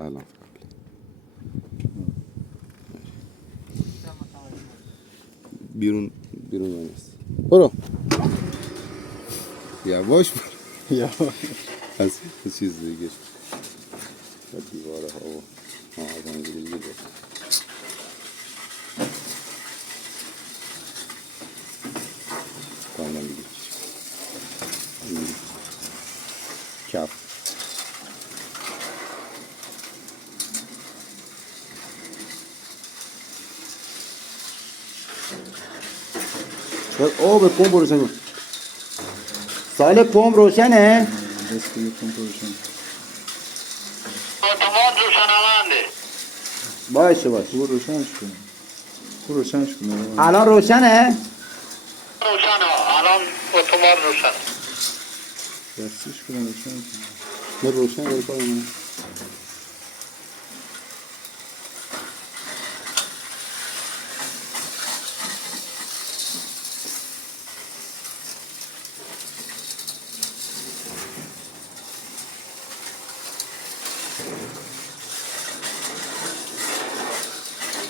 الان قبل بیرون نیست. برو یواش برو. از چیز دیگه دیواره ها و آدم دیگه برو. کاملا دیگه کف آب پمپ روشن کن. سال پمپ روشنه؟ اتومات روشنونده. باشه برو روشنش کن. برو روشنش کن. الان روشنه؟ روشنه الان اتومات روشنه. دستیش کنم روشن کن. نه روشن داره کار من.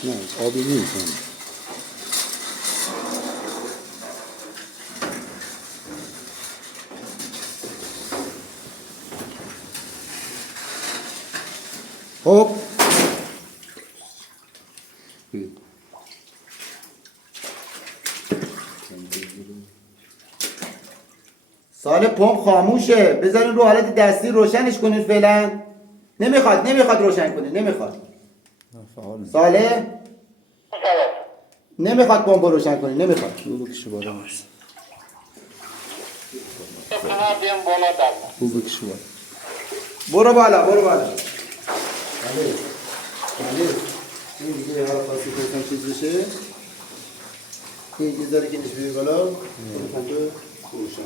نه آبی نیست. خب سال پمپ خاموشه. بذارین رو حالت دستی روشنش کنید فعلا. نمیخواد روشن کنید. نمیخواد. ساله نمیخواد پمپ روشن کنید. نمیخواد. رو بکشه بالا. اتومات بیم بالا دارم. رو بکشه بالا. برو بالا. بله. این دیگه هر خاصی کنم چیز بشه. این چیز داره که نش بیره بالا. پمپ روشن.